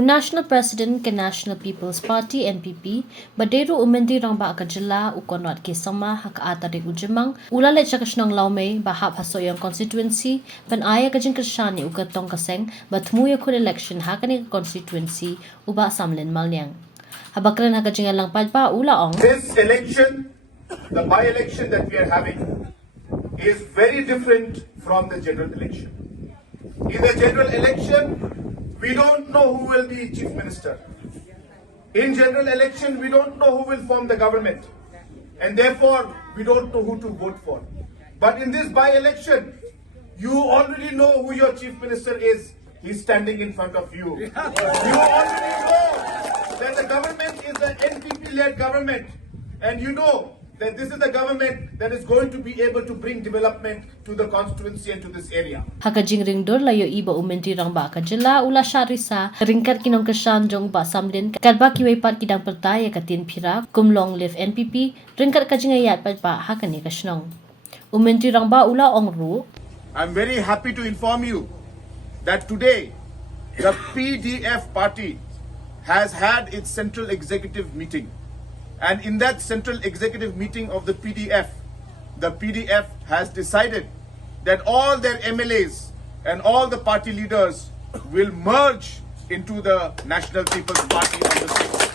National President ke National People's Party NPP baderu umendi rang ba ka Jylla u Conrad ke Sangma hak atari ujemang ulale chakashnong laume bahap hasoyang constituency ban aya ka jing krishani u ka tong kaseng batmuya kun election hakani constituency uba samlen malyang habakran hak Jingïalang pajpa ula ong. This election, the by-election that we are having, is very different from the general election. In the general election, we don't know who will be chief minister. In general election, we don't know who will form the government. And therefore, we don't know who to vote for. But in this by-election, you already know who your chief minister is. He's standing in front of you. You already know that the government is the NPP-led government. And you know that this is the government that is going to be able to bring development to the constituency and to this area. Hakajing ringdor layo iba umenti rang ba ka Jylla ula syarisa ringkat kinong kesan jong ba samlin kadba kiway pat kidang pertaya katin pira kumlong live NPP ringkat kajingayat pat pa hakani kasnong umenti rang ba ula ong ru. I'm very happy to inform you that today the PDF party has had its central executive meeting. And in that central executive meeting of the PDF has decided that all their MLAs and all the party leaders will merge into the National People's Party on the 6th.